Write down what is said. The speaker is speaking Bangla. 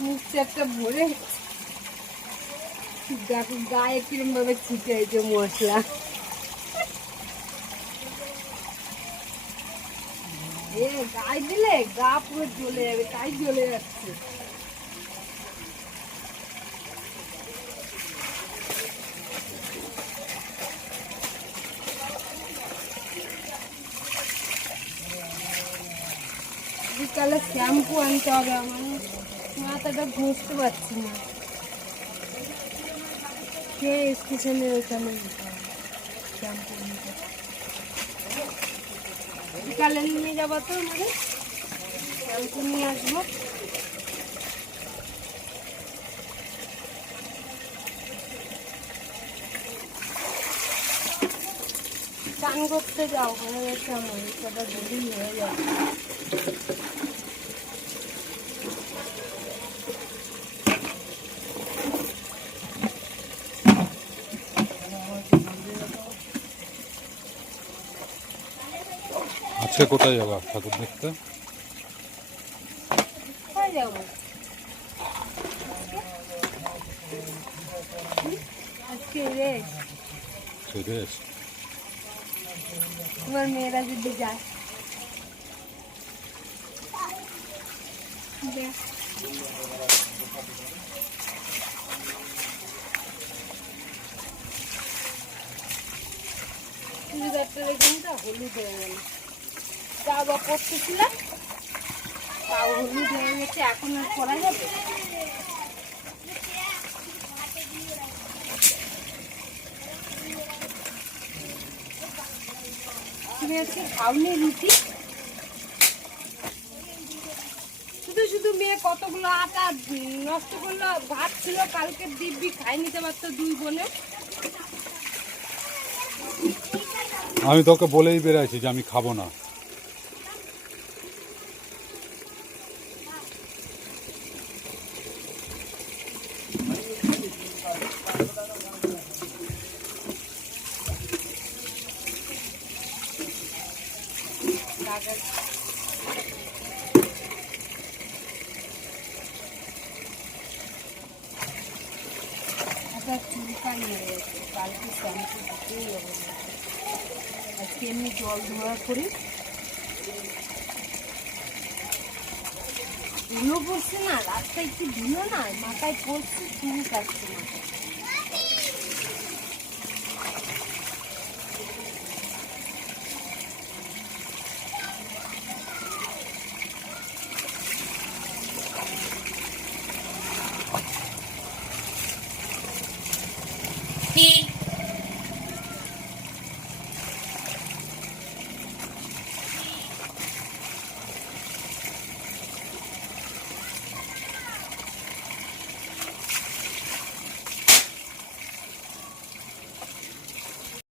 মুখটা একটা ভরে দেখো, গায়ে কিরম ভাবে ছিটে হয়েছে মশলা। এ, গায়ে দিলে গা পুরো জ্বলে যাবে, তাই জ্বলে যাচ্ছে। বিকালে শ্যাম্পু আনতে হবে আমার মাথাটা ঘষতে পারছি না। কে স্টেশনে ওখানে বিকালে নিয়ে যাব তো আমাদের? শ্যাম্পু নিয়ে আসব। চান করতে যাও, হয়ে গেছে আমার সেটা দেরি হয়ে যাবে আজকে কোথায় যাবা ঠাকুর দেখতে? তোমার মেয়েরা যদি যায়। হলুদ হয়ে গেল। যা হয়ে গেছে, এখন আর পরা যাবে? শুধু শুধু মেয়ে কতগুলো আটা নষ্ট করল, ভাত ছিল, কালকে দিব্যি খাই নিতে পারতো দুই বোনে। আমি তোকে বলেই বেড়াইছি যে আমি খাব না। চুলকান গেছে কালকে আজকে জল ধোয়া করি ধুলো না রাস্তায় একটু ধুলো না মাথায় পড়ছে চুল কাটছে মাথায়